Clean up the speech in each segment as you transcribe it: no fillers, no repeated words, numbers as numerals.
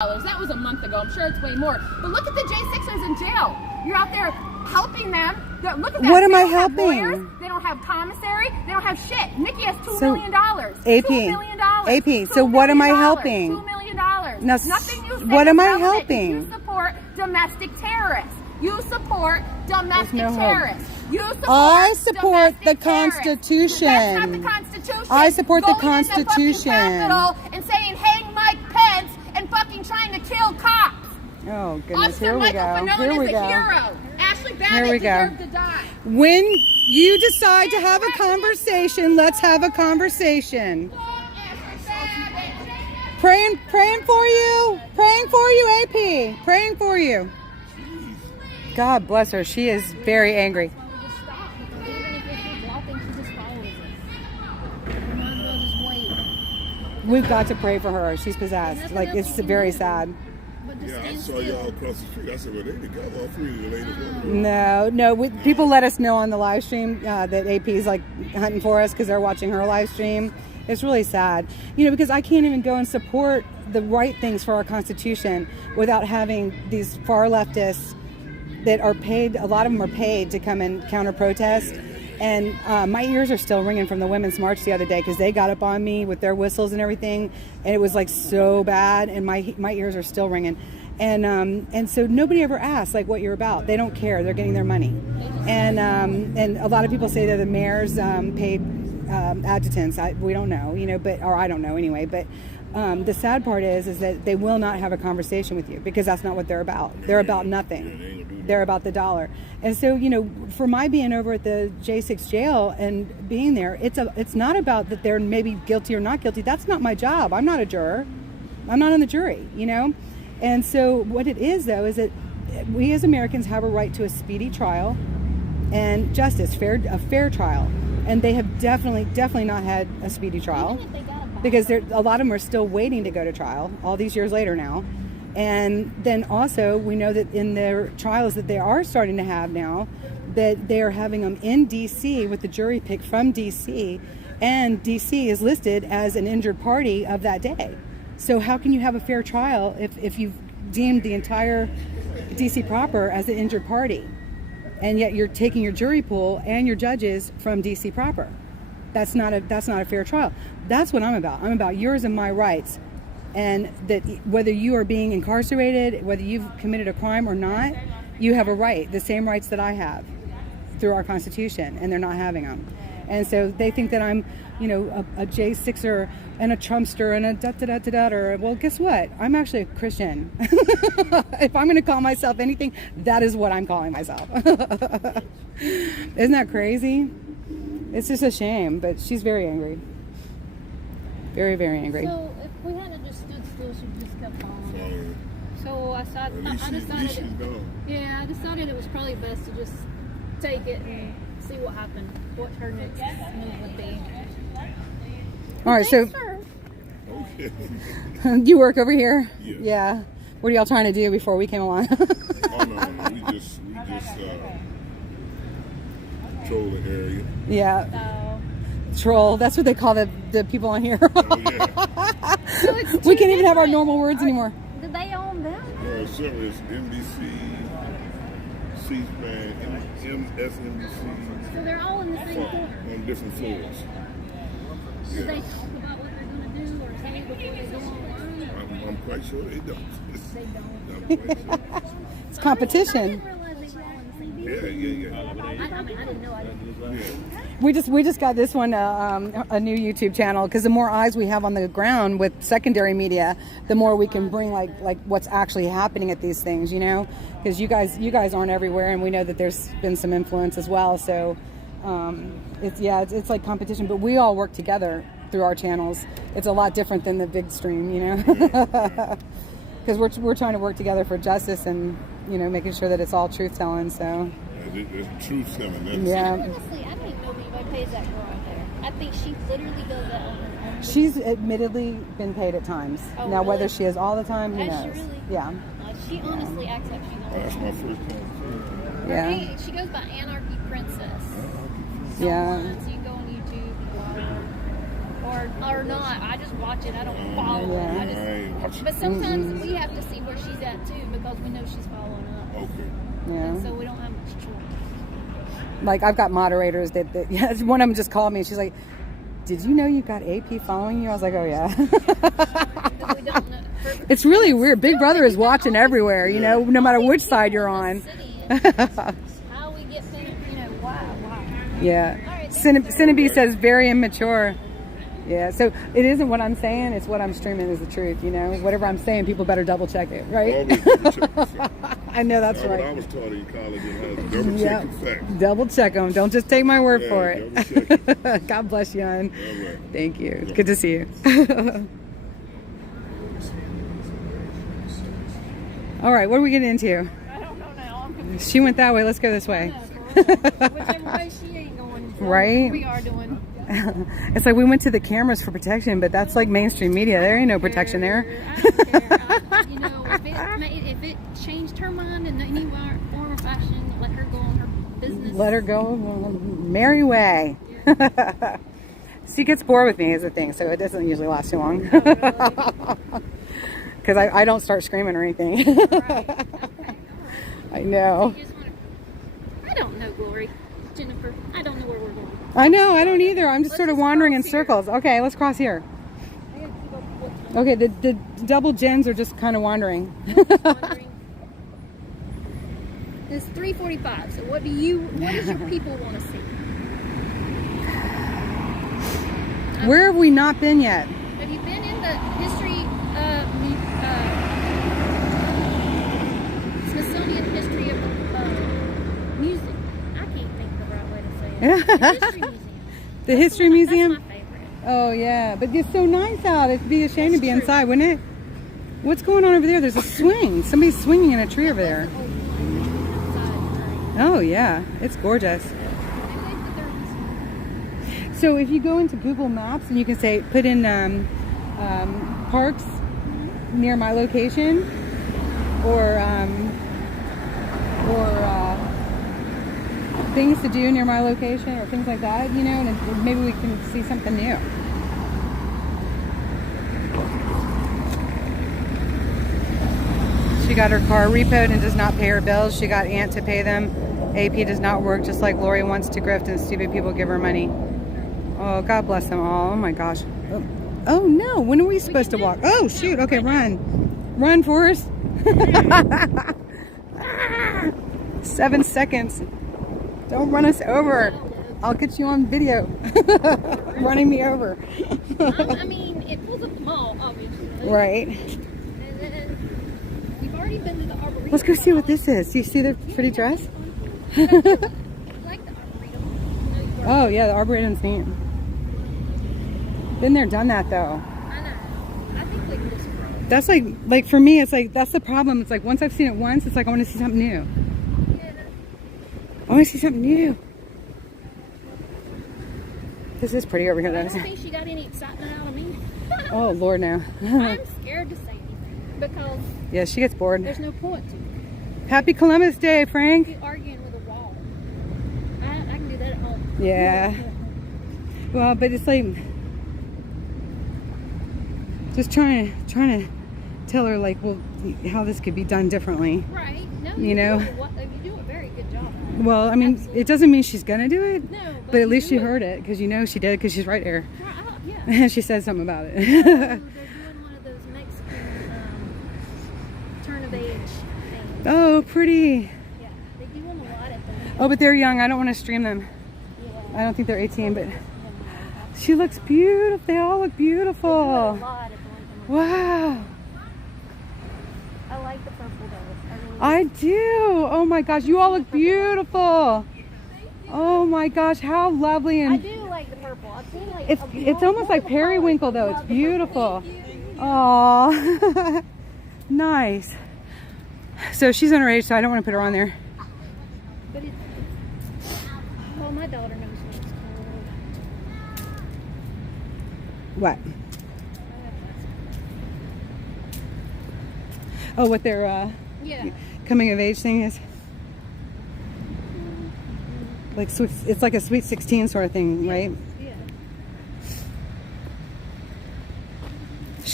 That was a month ago. I'm sure it's way more. But look at the J6ers in jail. You're out there helping them. Look at that. What am I They don't have helping? lawyers. They don't have commissary. They don't have shit. Nikki has $2 So, million. AP, $2 million. AP, so what am I helping? $2 million. Now, Nothing you say what am is I relevant. helping? You support domestic terrorists. You support domestic There's no hope. terrorists. You support I support the domestic terrorists. Constitution. That's not the Constitution. I support the Going into Constitution. fucking Capitol and saying, hang Mike Pence and fucking trying to kill cops. Oh, goodness. Officer Here we Michael go. Fanone Here we is a go. hero. Ashley Here Babbitt we go. deserved to die. When you decide to have a conversation, let's have a conversation. Praying for you. Praying for you, AP. Praying for you. God bless her. She is very angry. We've got to pray for her. She's possessed. Like, it's very sad. Yeah, I saw y'all across the street. I said, well, they together, all three of the ladies. No. People let us know on the live stream that AP's like hunting for us because they're watching her live stream. It's really sad, because I can't even go and support the right things for our Constitution without having these far leftists that are paid. A lot of them are paid to come and counter protest. And my ears are still ringing from the Women's March the other day because they got up on me with their whistles and everything, and it was like so bad, and my ears are still ringing. And so nobody ever asks like what you're about. They don't care. They're getting their money. And a lot of people say that the mayor's paid adjutants. We don't know, or I don't know anyway. But the sad part is that they will not have a conversation with you because that's not what they're about. They're about nothing. They're about the dollar. And so, for my being over at the J6 jail and being there, it's not about that they're maybe guilty or not guilty. That's not my job. I'm not a juror. I'm not on the jury, And so what it is, though, is that we as Americans have a right to a speedy trial and justice, a fair trial. And they have definitely not had a speedy trial because a lot of them are still waiting to go to trial all these years later now. And then also we know that in their trials that they are starting to have now, that they are having them in D.C. with the jury picked from D.C. and D.C. is listed as an injured party of that day. So how can you have a fair trial if you've deemed the entire D.C. proper as an injured party, and yet you're taking your jury pool and your judges from D.C. proper? That's not a fair trial. That's what I'm about. I'm about yours and my rights. And that whether you are being incarcerated, whether you've committed a crime or not, you have a right, the same rights that I have through our Constitution, and they're not having them. And so they think that I'm, a J6er and a Trumpster and a da-da-da-da-da. Well, guess what? I'm actually a Christian. If I'm going to call myself anything, that is what I'm calling myself. Isn't that crazy? It's just a shame, but she's very angry. Very, very angry. So if we hadn't just stood still, she'd just kept following. So I decided it was probably best to just take it and see what happened, what her next move would be. All right, Thanks, Okay. You work over here? Yes. Yeah. What are y'all trying to do before we came along? Oh, no. We just patrol the area. Yeah. Troll. That's what they call the people on here. Oh, yeah. So it's We can't even have our normal words anymore. Did they own them? No, several is NBC, C-SPAN, MSNBC. So they're all in the same corner. On different floors. Do they Yes. talk about what they're going to do or say before they go online? I'm quite sure they don't. They don't. I'm quite sure. It's I competition. didn't realize they were all in the same Yeah. I didn't know. Yeah. We just got this one a new YouTube channel because the more eyes we have on the ground with secondary media, the more we can bring like what's actually happening at these things, because you guys aren't everywhere, and we know that there's been some influence as well. So it's like competition, but we all work together through our channels. It's a lot different than the big stream, because we're trying to work together for justice and making sure that it's all truth telling. So It's truth telling. yeah. Honestly, I don't even know if anybody pays that girl out there. I think she literally does that on her own. She's admittedly been paid at times. Oh, now, really? whether she is all the time, who Has knows? she really? Yeah. She honestly acts like she's on That's my first time. Yeah. She goes by Anarchy Princess. Yeah. So you can go on YouTube, or not. I just watch it. I don't follow it. I just, but sometimes we have to see where she's at too because we know she's following up. Okay. Yeah. And so we don't have much choice. Like I've got moderators that yeah, one of them just called me and she's like, "Did you know you got AP following you?" I was like, "Oh yeah." Because we don't know. It's really weird. Big Brother is watching everywhere, you know, no matter which side you're on. How we get things, you know, wow. Yeah. All right, Cinnabee says very immature. Yeah, so it isn't what I'm saying, it's what I'm streaming is the truth, you know. Whatever I'm saying, people better double check it, right? Always double check yourself. I know that's What I right. was taught in college is double check your facts. Double check them. Don't just take my word Yeah, for double check it. God bless you, hon. All right. Thank you. Good to see you. All right, what are we getting into? I don't know now. I'm confused. She went that way. Let's go this way. Whichever way she ain't going. Right? We are doing. It's like we went to the cameras for protection, but that's like mainstream media. There ain't no protection there. I don't care. You know, if it changed her mind in any form or fashion, let her go on her business. Let her go merry way. She gets bored with me is the thing, so it doesn't usually last too long. Because I don't start screaming or anything. Right. I know. I don't know, Glory. Jennifer, I don't know where we're going. I know, I don't either. I'm just sort of Let's just wandering in cross here. circles. Okay, let's cross here. I gotta keep up with Okay, the double gens are just kind of wandering. wondering. It's 3:45. So what does your people want to see? Where have we not been yet? Have you been in the history Smithsonian history of music? I can't think of the right way to say it. The history museum. The History Museum? That's my favorite. Oh yeah, but it's so nice out. It'd be a shame to be True. inside, wouldn't it? What's going on over there? There's a swing. Somebody's swinging in a tree over there. Oh yeah, it's gorgeous. So if you go into Google Maps and you can say, put in parks near my location, or things to do near my location, or things like that, you know, and maybe we can see something new. She got her car repoed and does not pay her bills. She got Aunt to pay them. AP does not work, just like Lori wants to grift and stupid people give her money. Oh, God bless them all. Oh my gosh. Oh no, when are we supposed to walk? Oh shoot, okay, run. Run, Forrest. 7 seconds. Don't run us over. I'll get you on video. Running me over. I mean, it was a mall, obviously. Right. And then we've already been to the Arboretum. Let's go see what this is. Do you see the pretty dress? You like the Arboretum? No, you are. Oh yeah, the Arboretum's neat. Been there, done that though. I know. I think we can just grow. That's like for me, it's like that's the problem. It's like once I've seen it once, it's like I want to see something new. Yeah. I want to see something new. This is pretty over here, I though. don't think she got any excitement out of me. Oh Lord, no. I'm scared to say anything because Yeah, she gets bored. there's no point to it. Happy Columbus Day, Frank. Be arguing with a wall. I can do that at home. Yeah. Well, but it's like just trying to tell her like, well, how this could be done differently. Right. No, You know? you do a very good job. Well, I mean, Absolutely. it doesn't mean she's gonna do it, No, but at you least do she heard it because you know she did because she's right there. Right, yeah. She said something about They're it. doing one of those Mexican turn of age things. Oh, pretty. Yeah, they do them a lot at the. Oh, but they're young. I don't want to stream them. Yeah. I don't think they're 18, but she looks beautiful. They all look They do it a beautiful. lot at the Lincoln. Wow. I like the purple though. I do. Oh my gosh, you all look beautiful. Oh my gosh, how lovely I and do like the purple. I've seen like it's almost like periwinkle though. It's beautiful. Oh, nice. So she's underage, so I don't want to put her on there. But it's well, my daughter knows when it's cold. What? Oh, what their Yeah. coming of age thing is? Like it's like a sweet 16 sort of thing, right? Yeah.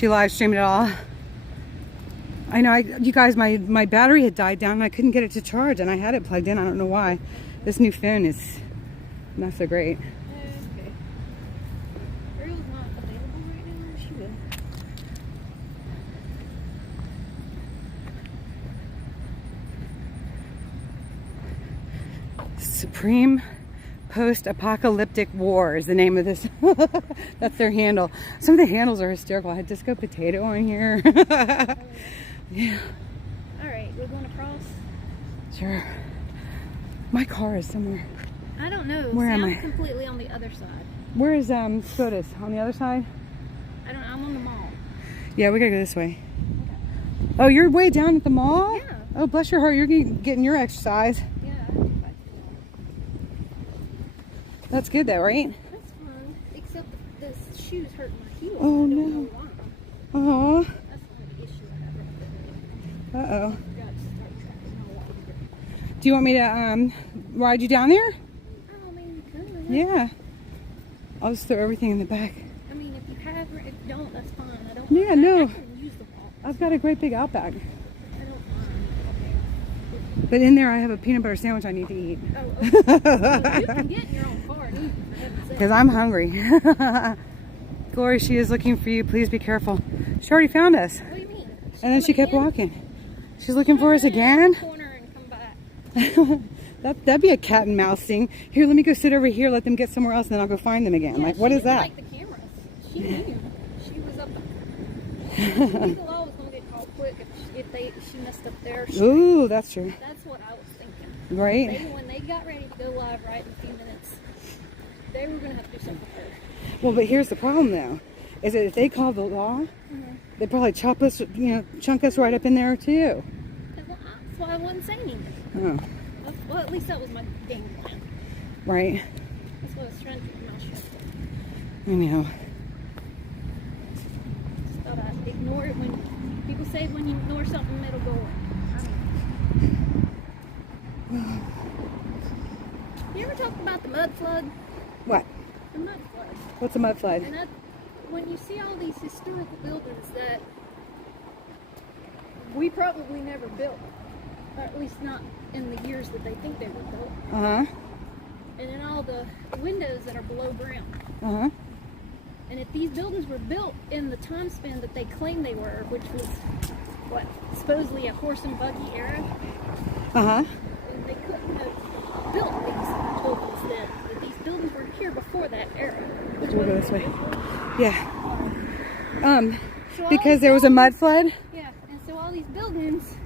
she live streamed it all. I know, you guys, my battery had died down and I couldn't get it to charge, and I had it plugged in. I don't know why. This new phone is not so great. Okay. Ariel's not available right now. She will. Supreme Post-Apocalyptic War is the name of this. That's their handle. Some of the handles are hysterical. I had Disco Potato on here. Yeah. Alright, we're going across. Sure. My car is somewhere. I don't know. Where am I'm I? completely on the other side. Where is SCOTUS? On the other side? I don't know. I'm on the mall. Yeah, we gotta go this way. Oh, you're way down at the mall? Yeah. Oh, bless your heart. You're getting your exercise. Yeah, I do like that. That's good though, right? That's fun. Except the shoes hurt my heel. Oh, I don't no. know why. Oh. That's the only issue I have right there. Uh-oh. Got to start tracking my water. Do you want me to ride you down there? Oh, man, you could. Yeah. I'll just throw everything in the back. I mean, if you have, if you don't, that's fine. I don't. Yeah, mind. no. I can use the wall. I've got a great big Outback. I don't mind. But in there I have a peanut butter sandwich I need to eat. Oh, okay. Well, you can get in your own car and eat, for heaven's sake. Because I'm hungry. Glory, she is looking for you. Please be careful. She already found us. What do you mean? And then she kept Coming walking. She's looking for us again? Corner and come back. That'd be a cat and mouse thing. Here, let me go sit over here, let them get somewhere else, and then I'll go find them again. Yeah, Like, what she is didn't that? like the cameras. She knew. She was up. She knew the law was going to get caught quick if she messed up there. Ooh, that's true. That's what I was thinking. Right? When they got ready to go live right in a few minutes, they were going to have to do something first. Well, but here's the problem, though. Is that if they call the law, they'd probably chop us, chunk us right up in there, too. That's why I wasn't saying anything. Oh, Well, at least that was my game plan. right. That's what I was trying to keep my mouth shut. I know. Just thought I'd ignore it when people say when you ignore something, it'll go away. You ever talked about the mud flood? What? The mud flood. What's a mud flood? And that, when you see all these historical buildings that we probably never built, or at least not in the years that they think they were built, Uh-huh. and then all the windows that are below ground. Uh-huh. And if these buildings were built in the time span that they claim they were, which was, what, supposedly a horse and buggy era, Uh-huh. and they couldn't have built these buildings then. But these buildings were here before that era. Which We'll go was this way. before. Yeah. So all Because these there was a mud flood? Yeah, and so all these buildings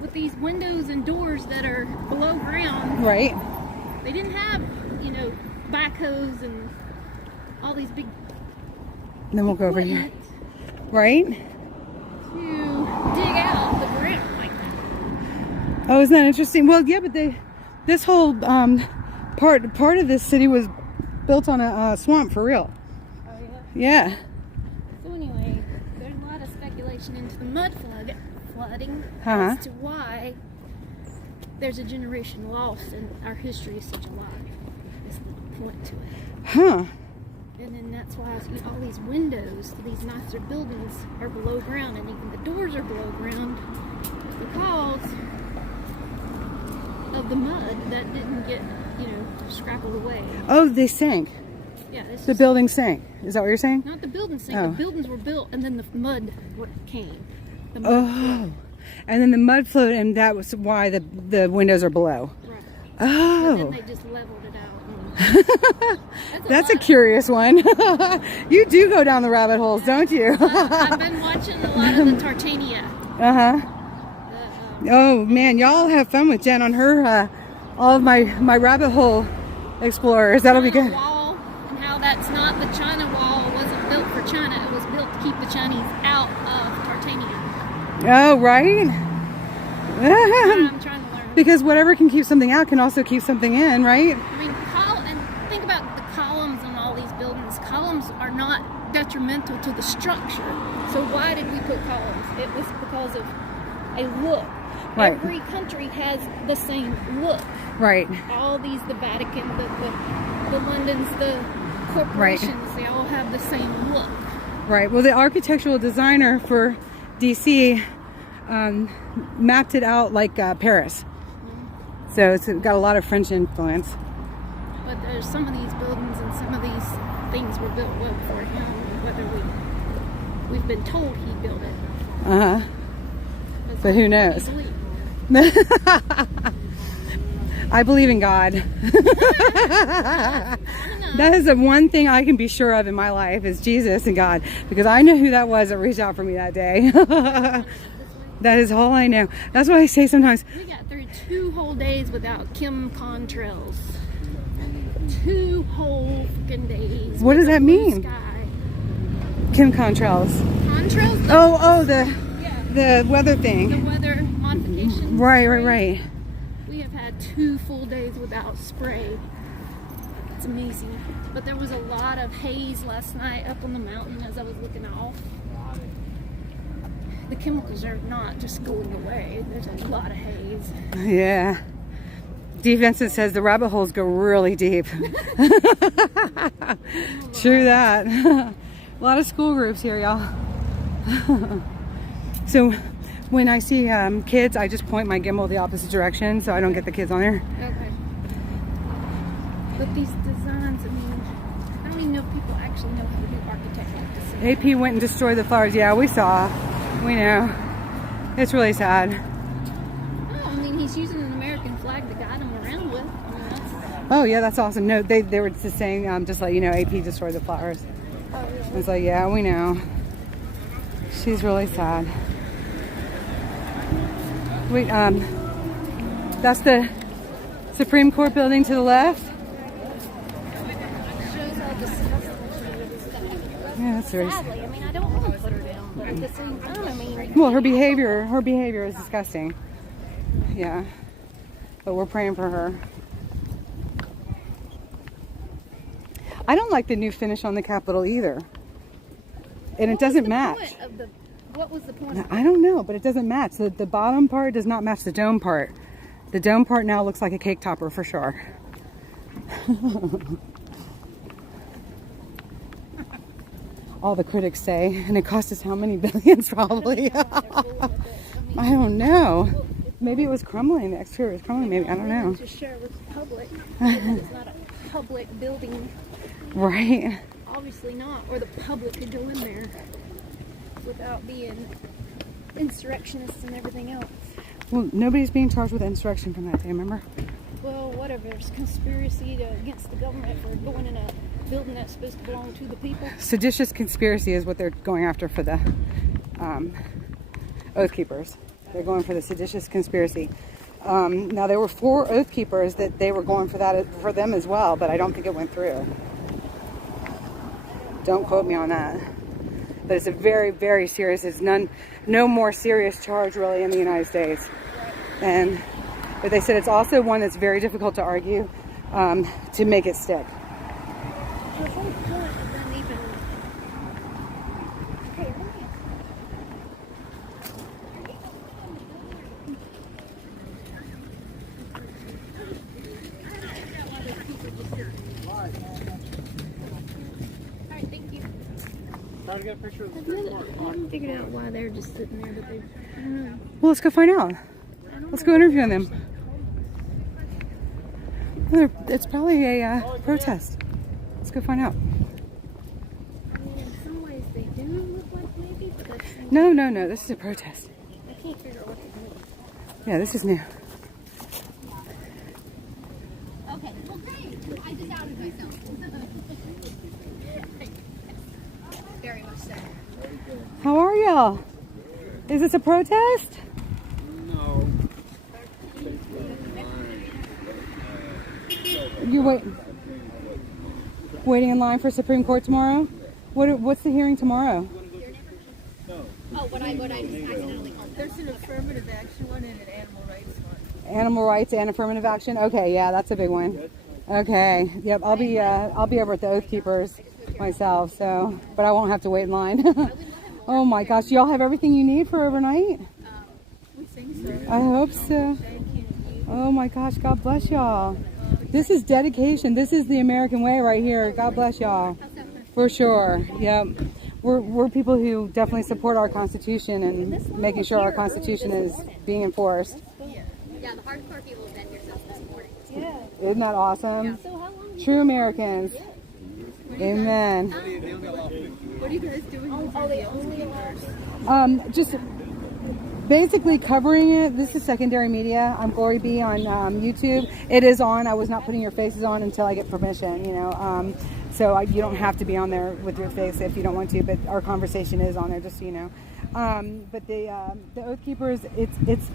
with these windows and doors that are below ground, Right. they didn't have, backhoes and all these big And then we'll go over here. equipment Right? to dig out the ground like that. Oh, isn't that interesting? Well, yeah, but this whole part of this city was built on a swamp for real. Oh yeah. Yeah. So anyway, there's a lot of speculation into the flooding Uh-huh. as to why there's a generation lost and our history is such a lie. Is the point to it. Huh. And then that's why all these windows to these nicer buildings are below ground, and even the doors are below ground because of the mud that didn't get, scrappled away. Oh, they sank. Yeah, this The is building sank. Is that what you're saying? not the buildings sank. Oh. The buildings were built, and then the mud came. The mud Oh. And then the mud flowed, and that was why the windows are below. Right. And then Oh. they just leveled it out. That's a lot. curious one. You do go down the rabbit holes, don't you? I've been watching a lot of the Tartania. Uh-huh. Oh, man, y'all have fun with Jen on her, all of my rabbit hole explorers. That'll be China good. Wall, and how that's not the China Wall wasn't built for China. It was built to keep the Chinese out of Tartania. Oh, right? I'm trying to learn. Because whatever can keep something out can also keep something in, right? I mean, and think about the columns on all these buildings. Columns are not detrimental to the structure. So why did we put columns? It was because of a look. Right. Every country has the same look. Right. All these, the Vatican, the Londons, the corporations, they all have the same look. Right. Well, the architectural designer for DC mapped it out like Paris. So it's got a lot of French influence. But there's some of these buildings and some of these things were built well before him, whether we've been told he built it. Uh-huh. But who knows? I believe in God. That is the one thing I can be sure of in my life is Jesus and God, because I know who that was that reached out for me that day. That is all I know. That's why I say sometimes. We got through 2 whole days without Kim contrails. 2 whole freaking days. What does that mean? Sky. Kim Contrails. Contrails? Oh, the weather thing. The weather modification. Right. We have had 2 full days without spray. It's amazing. But there was a lot of haze last night up on the mountain as I was looking off. The chemicals are not just going away. There's a lot of haze. Yeah. Defensive says the rabbit holes go really deep. True that. A lot of school groups here, y'all. So when I see kids, I just point my gimbal the opposite direction so I don't get the kids on there. Okay. But these designs, I mean, I don't even know if people actually know how to do architecture like this. AP went and destroyed the flowers. Yeah, we saw. We know. It's really sad. Oh, I mean, he's using an American flag to guide them around with. I mean, that's... Oh, yeah, that's awesome. No, they were just saying, just let you know, AP destroyed the flowers. Oh, yeah. I was like, yeah, we know. She's really sad. Wait, that's the Supreme Court building to the left. Shows how disgusting she is. Yeah, that's very sad. Sadly, I mean, I don't want to put her down, but at the same time, I mean... Well, her behavior is disgusting. Yeah. But we're praying for her. I don't like the new finish on the Capitol either. And it doesn't match. What was the point? I don't know, but it doesn't match. The bottom part does not match the dome part. The dome part now looks like a cake topper for sure. All the critics say, and it cost us how many billions probably? I don't know. Maybe it was crumbling. The exterior was crumbling. Maybe, I don't know. To share with the public. It's not a public building. Right. Obviously not. Or the public could go in there without being insurrectionists and everything else. Well, nobody's being charged with insurrection from that day, remember? Well, whatever. It's conspiracy against the government for going in a building that's supposed to belong to the people. Seditious conspiracy is what they're going after for the Oath Keepers. They're going for the seditious conspiracy. Now, there were 4 Oath Keepers that they were going for that for them as well, but I don't think it went through. Don't quote me on that. But it's a very, very serious, it's no more serious charge really in the United States. But they said it's also one that's very difficult to argue to make it stick. The whole point of them even... Okay, Alright, thank you. Trying to get a picture of the I haven't figured out why they're just sitting there, but they... I don't know. Well, let's go find out. Let's go interview them. It's probably a protest. Let's go find out. I mean, in some ways they do look like maybe, but that's... No. This is a protest. I can't figure out what they're doing. Yeah, this is new. Okay, well, great. I just outed myself. Very much so. How are y'all? Is this a protest? No. You waiting in line for Supreme Court tomorrow? What's the hearing tomorrow? Oh, what I just accidentally called. There's an affirmative action one and an animal rights one. Animal rights and affirmative action. Okay, yeah, that's a big one. Okay, yep, I'll be over at the Oath Keepers myself. So, but I won't have to wait in line. Oh my gosh, do y'all have everything you need for overnight? We think so. I hope so. Oh my gosh, God bless y'all. This is dedication. This is the American way right here. God bless y'all. For sure. Yep. we're people who definitely support our Constitution and making sure our Constitution is being enforced. Yeah, the hardcore people have been here since this morning. Yeah. Isn't that awesome? So how long? True Americans. Amen. What are you guys doing? Oh, they only Just basically covering it. This is secondary media. I'm Glory B on YouTube. It is on. I was not putting your faces on until I get permission, you know. So you don't have to be on there with your face if you don't want to, but our conversation is on there, just so you know. But the Oath Keepers, it's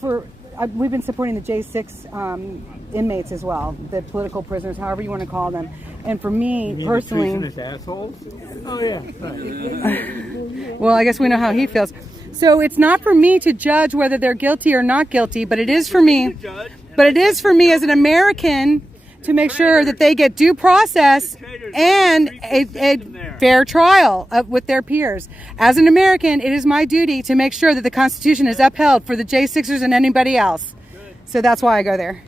for, we've been supporting the J6 inmates as well, the political prisoners, however you want to call them. And for me personally, assholes? Oh yeah. Right. well, I guess we know how he feels. So it's not for me to judge whether they're guilty or not guilty, but it is for me. But it is for me as an American to make sure that they get due process and a fair trial with their peers. As an American, it is my duty to make sure that the Constitution is upheld for the J6ers and anybody else. So that's why I go there.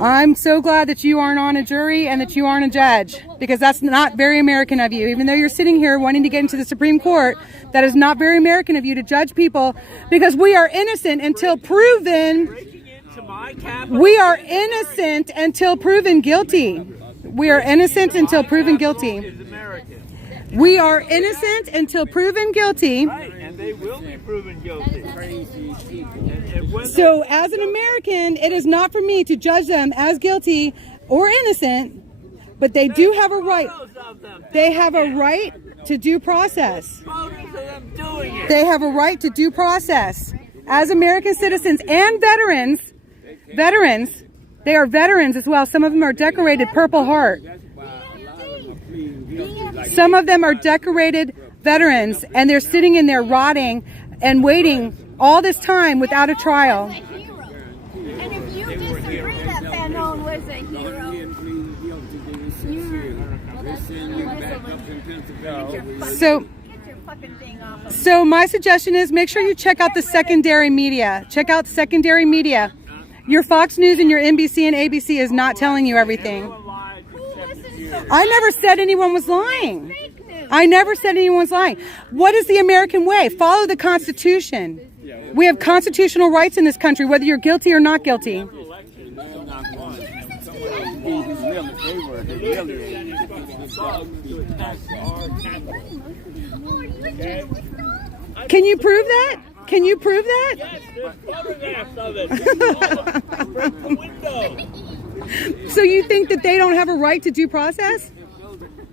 I'm so glad that you aren't on a jury and that you aren't a judge, because that's not very American of you. Even though you're sitting here wanting to get into the Supreme Court, that is not very American of you to judge people, because we are innocent until proven. We are innocent until proven guilty. We are innocent until proven guilty. We are innocent until proven guilty. And they will be proven guilty. So as an American, it is not for me to judge them as guilty or innocent, but they do have a right. They have a right to due process. They have a right to due process. As American citizens and veterans, they are veterans as well. Some of them are decorated Purple Heart. Some of them are decorated veterans, and they're sitting in there rotting and waiting all this time without a trial. And if you disagree that Fanon was a hero, So my suggestion is make sure you check out the secondary media. Check out secondary media. Your Fox News and your NBC and ABC is not telling you everything. I never said anyone was lying. I never said anyone's lying. What is the American way? Follow the Constitution. We have constitutional rights in this country, whether you're guilty or not guilty. Can you prove that? Can you prove that? Yes, there's photographs of it. Break the window. So you think that they don't have a right to due process?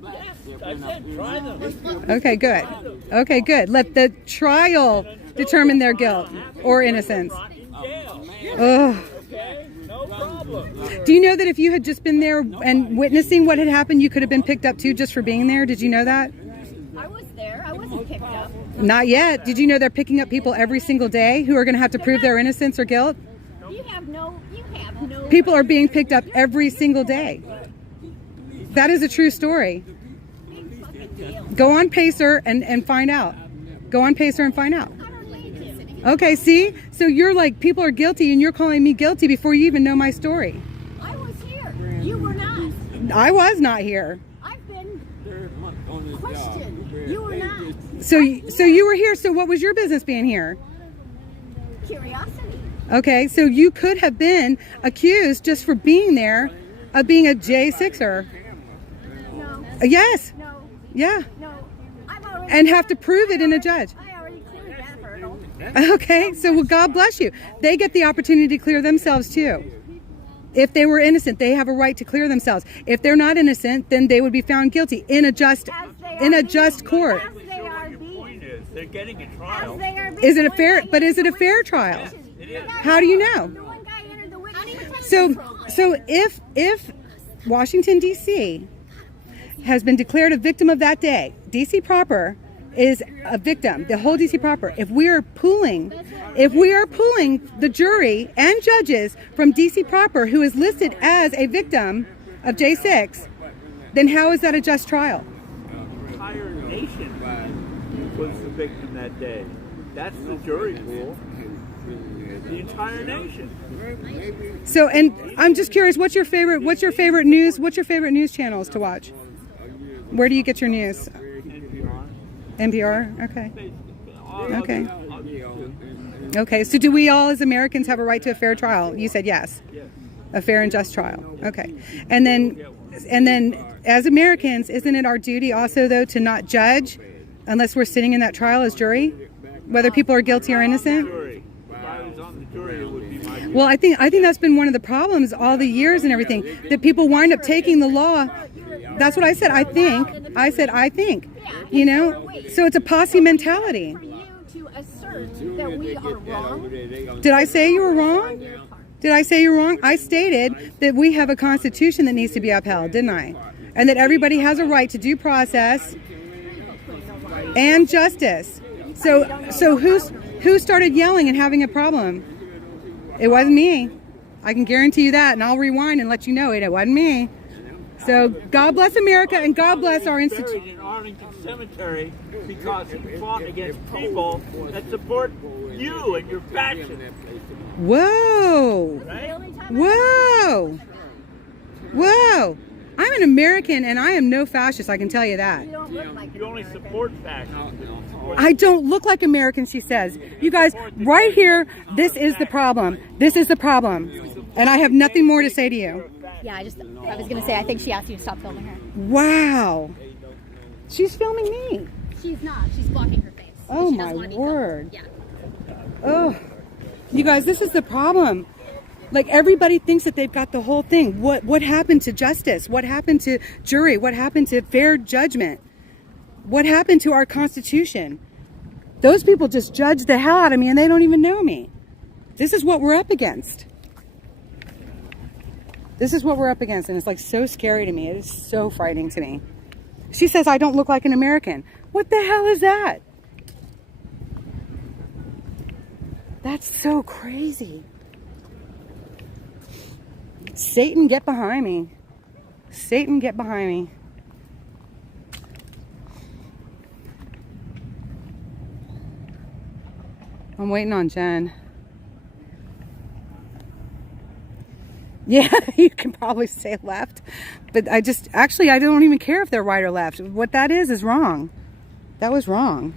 Yes, I said try them. Okay, good. Okay, good. Let the trial determine their guilt or innocence. Ugh. Okay, no problem. Do you know that if you had just been there and witnessing what had happened, you could have been picked up too just for being there? Did you know that? I was there. I wasn't picked up. Not yet. Did you know they're picking up people every single day who are going to have to prove their innocence or guilt? You have no. People are being picked up every single day. That is a true story. Go on Pacer and find out. Go on Pacer and find out. Okay, see? So you're like, people are guilty and you're calling me guilty before you even know my story. I was here. You were not. I was not here. I've been questioned. You were not. So you were here. So what was your business being here? Curiosity. Okay, so you could have been accused just for being there of being a J6er. No. Yes. No. Yeah. No. I've already. And have to prove it in a judge. I already cleared that hurdle. Okay, so well, God bless you. They get the opportunity to clear themselves too. If they were innocent, they have a right to clear themselves. If they're not innocent, then they would be found guilty in a just court. As they are being. Point is, they're getting a trial. As they are being. Is it a fair? But is it a fair trial? How do you know? The one guy entered the witness. So if Washington D.C. has been declared a victim of that day, D.C. proper is a victim. The whole D.C. proper. If we are pulling the jury and judges from D.C. proper, who is listed as a victim of J6, then how is that a just trial? The entire nation was the victim that day. That's the jury pool. The entire nation. So, and I'm just curious, what's your favorite news channels to watch? Where do you get your news? NPR. NPR? Okay. Okay. Okay. Okay. So do we all as Americans have a right to a fair trial? You said yes. A fair and just trial. Okay. And then as Americans, isn't it our duty also though to not judge unless we're sitting in that trial as jury? Whether people are guilty or innocent? If I was on the jury, it would be my duty. Well, I think that's been one of the problems all the years and everything, that people wind up taking the law. That's what I said. I said I think. You know? So it's a posse mentality. For you to assert that we are wrong. Did I say you were wrong? Did I say you're wrong? I stated that we have a constitution that needs to be upheld, didn't I? And that everybody has a right to due process and justice. So who started yelling and having a problem? It wasn't me. I can guarantee you that, and I'll rewind and let you know it wasn't me. So God bless America and God bless our institution. Buried in Arlington Cemetery because he fought against people that support you and your passion. Whoa! Whoa! Whoa! I'm an American and I am no fascist, I can tell you that. You only support fashion. I don't look like American, she says. You guys, right here, this is the problem. This is the problem. And I have nothing more to say to you. Yeah, I was going to say, I think she asked you to stop filming her. Wow. She's filming me. She's not. She's blocking her face. Oh She my doesn't wanna be word. filmed. Yeah. Oh. You guys, this is the problem. Like, everybody thinks that they've got the whole thing. What happened to justice? What happened to jury? What happened to fair judgment? What happened to our Constitution? Those people just judge the hell out of me and they don't even know me. This is what we're up against. This is what we're up against, and it's like so scary to me. It is so frightening to me. She says I don't look like an American. What the hell is that? That's so crazy. Satan, get behind me. Satan, get behind me. I'm waiting on Jen. Yeah, you can probably say left, but I don't even care if they're right or left. What that is wrong. That was wrong.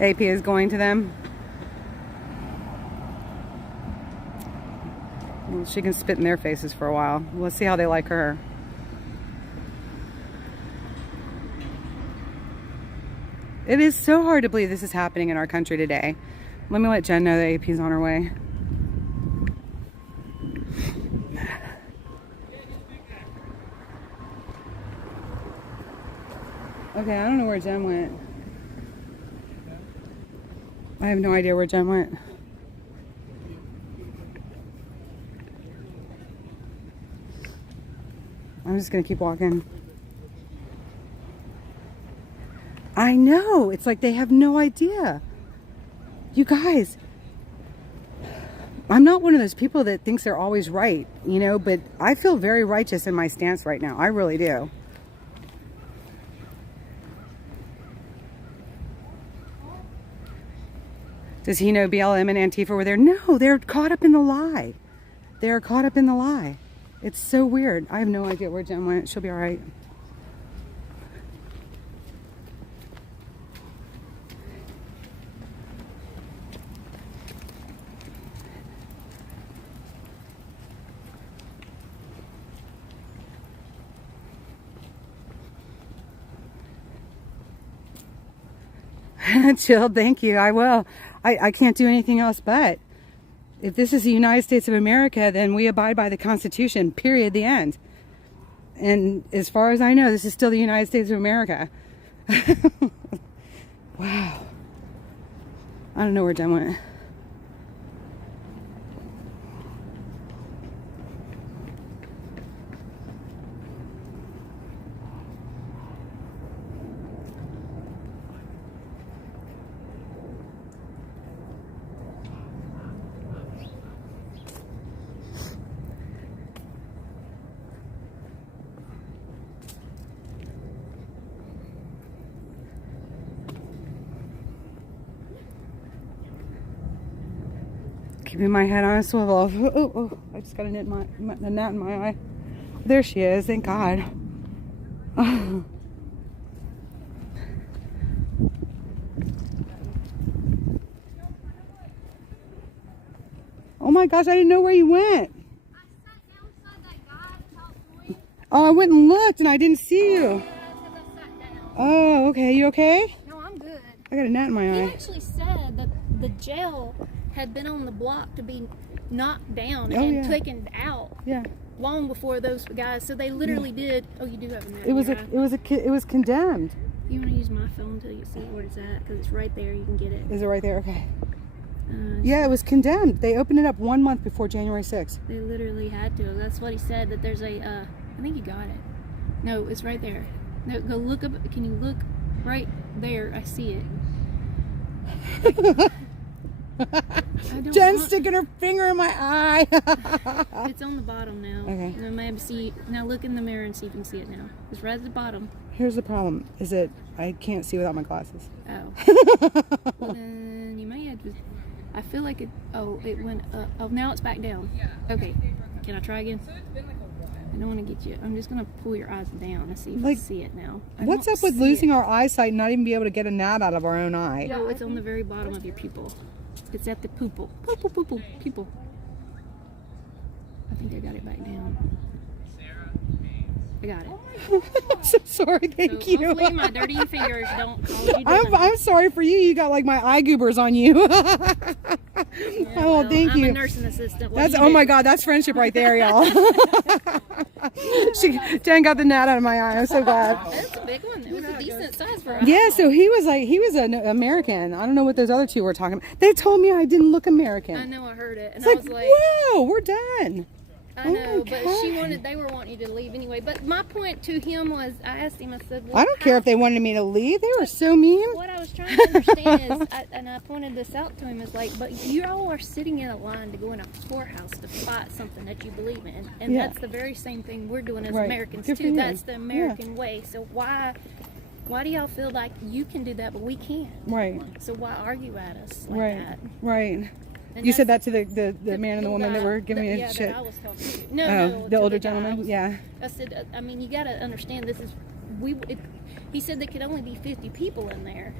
AP is going to them. Well, she can spit in their faces for a while. Let's see how they like her. It is so hard to believe this is happening in our country today. Let me let Jen know that AP's on her way. Okay, I don't know where Jen went. I have no idea where Jen went. I'm just gonna keep walking. I know, it's like they have no idea. You guys, I'm not one of those people that thinks they're always right, you know, but I feel very righteous in my stance right now. I really do. Does he know BLM and Antifa were there? No, they're caught up in the lie. They're caught up in the lie. It's so weird. I have no idea where Jen went. She'll be all right. Chilled, thank you. I will. I can't do anything else but. If this is the United States of America, then we abide by the Constitution, period, the end. And as far as I know, this is still the United States of America. Wow. I don't know where Jen went. Keeping my head on a swivel. Oh, I just got a gnat in my eye. There she is. Thank God. Oh my gosh, I didn't know where you went. Oh, I went and looked and I didn't see you. Oh, okay. You okay? No, I'm good. I got a gnat in my He eye. actually said that the jail had been on the block to be knocked down Oh, and yeah. taken out Yeah. long before those guys. So they literally did. Oh, you do have a gnat. It was in your eye. it was condemned. You want to use my phone until you see where it's at because it's right there. You can get it. Is it right there? Okay. Uh, Yeah, it was condemned. They opened it up 1 month before January 6th. They literally had to. That's what he said. That there's a. I think you got it. No, it's right there. No, go look up. Can you look right there? I see it. I don't Jen's want- sticking her finger in my eye. It's on the bottom now. Okay. Now maybe see. Now look in the mirror and see if you can see it now. It's right at the bottom. Here's the problem: is that I can't see without my glasses. Oh. Well, then you may have to. I feel like it. Oh, it went up. Oh, now it's back down. Okay. Can I try again? I don't want to get you. I'm just gonna pull your eyes down and see if Like, you see it now. What's up with losing our eyesight and not even be able to get a gnat out of our own eye? No, it's on the very bottom of your pupil. It's at the pupil. Pupil. I think I got it back down. I got it. I'm so sorry. Thank So you. hopefully my dirty fingers don't cause you I'm sorry for you. You got like my eye goobers on you. Oh, thank I'm you. a nursing assistant. What That's do you oh do? my God, that's friendship right there, y'all. Jen got the gnat out of my eye. I'm so glad. That's a big one. It was a decent size for us. Yeah, so he was an American. I don't know what those other two were talking about. They told me I didn't look American. I know, I heard it, and It's I like, was like, whoa, we're done. I oh know, my but God. they were wanting you to leave anyway. But my point to him was, I asked him, I said, well, I don't care if they wanted me to leave. They were so mean. What I was trying to understand is, and I pointed this out to him, is like, but you all are sitting in a line to go in a courthouse to fight something that you believe in, and Yeah. that's the very same thing we're doing as Right. Americans Good for too. you. That's the American way. So why do y'all feel like you can do that but we can't? Right, So why argue at us like right, that? right. And You said that that's to the man and the woman that were giving me yeah, shit. that I was talking to. No, Oh, no, the to older guy I gentleman? was- Yeah. I said, I mean, you got to understand this is, he said there could only be 50 people in there.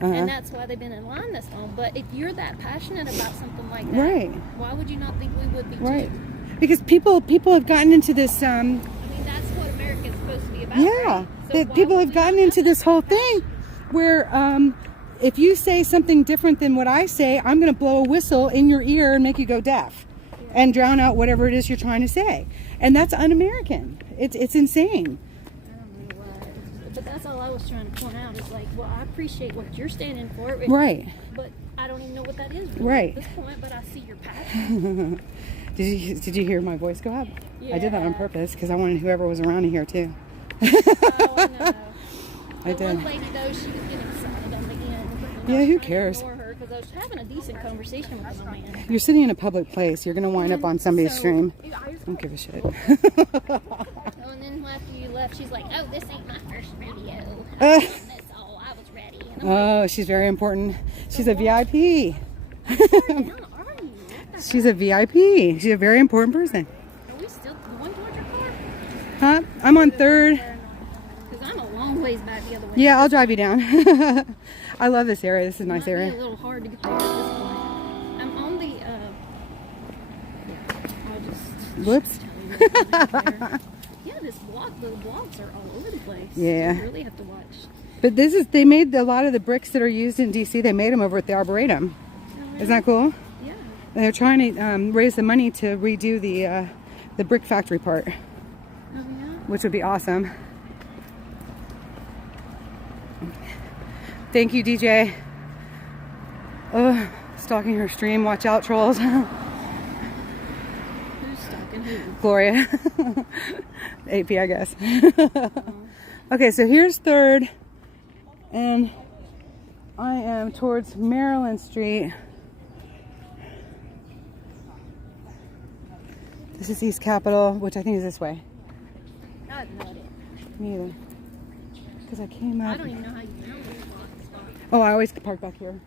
Uh-huh. And that's why they've been in line this long. But if you're that passionate about something like that, Right. why would you not think we would be Right. too? Because people have gotten into this I mean, that's what America's supposed to be about. yeah, right? So that why people would have we gotten not into have this that whole passion? thing where if you say something different than what I say, I'm going to blow a whistle in your ear and make you go deaf and drown out whatever it is you're trying to say. And that's un-American. It's insane. I don't know why. But that's all I was trying to point out is like, well, I appreciate what you're standing for. Right. But I don't even know what that is really Right. at this point, but I see your passion. Did you hear my voice go up? I did that on Yeah. purpose because I wanted whoever was around to hear too. Oh, I know. I The did. one lady, though, she was getting excited on the end. Yeah, I was who trying to cares? ignore her because I was having a decent conversation with the man. You're sitting in a public place. You're going to wind up on somebody's So- stream. Don't give a shit. Oh, and then after you left, she's like, "Oh, this ain't my first radio. That's all. I was ready." And I'm Oh, she's very important. She's a VIP. like, "Down are you? What the She's a VIP. She's a very important person. Are we still going towards your car? Huh? I'm on third. Because I'm a long ways back the other way. Yeah, I'll drive you down. I love this area. This is a nice Might be a area. little hard to get there at this point. I'm on the. I'll just. Whoops. tell you what's going on there. Yeah, the blocks are all over the place. Yeah. You really have to watch. But they made a lot of the bricks that are used in DC, they made them over at the Arboretum. Isn't that cool? Yeah. And they're trying to raise the money to redo the brick factory part, Oh, yeah. which would be awesome. Thank you, DJ. Oh, stalking her stream. Watch out, trolls. Who's stalking who? Gloria. AP, I guess. Okay, so here's third, and I am towards Maryland Street. This is East Capitol, which I think is this way. I have no idea. Me either. Because I came I up. don't even know how you found those blocks. Oh, I always park back here.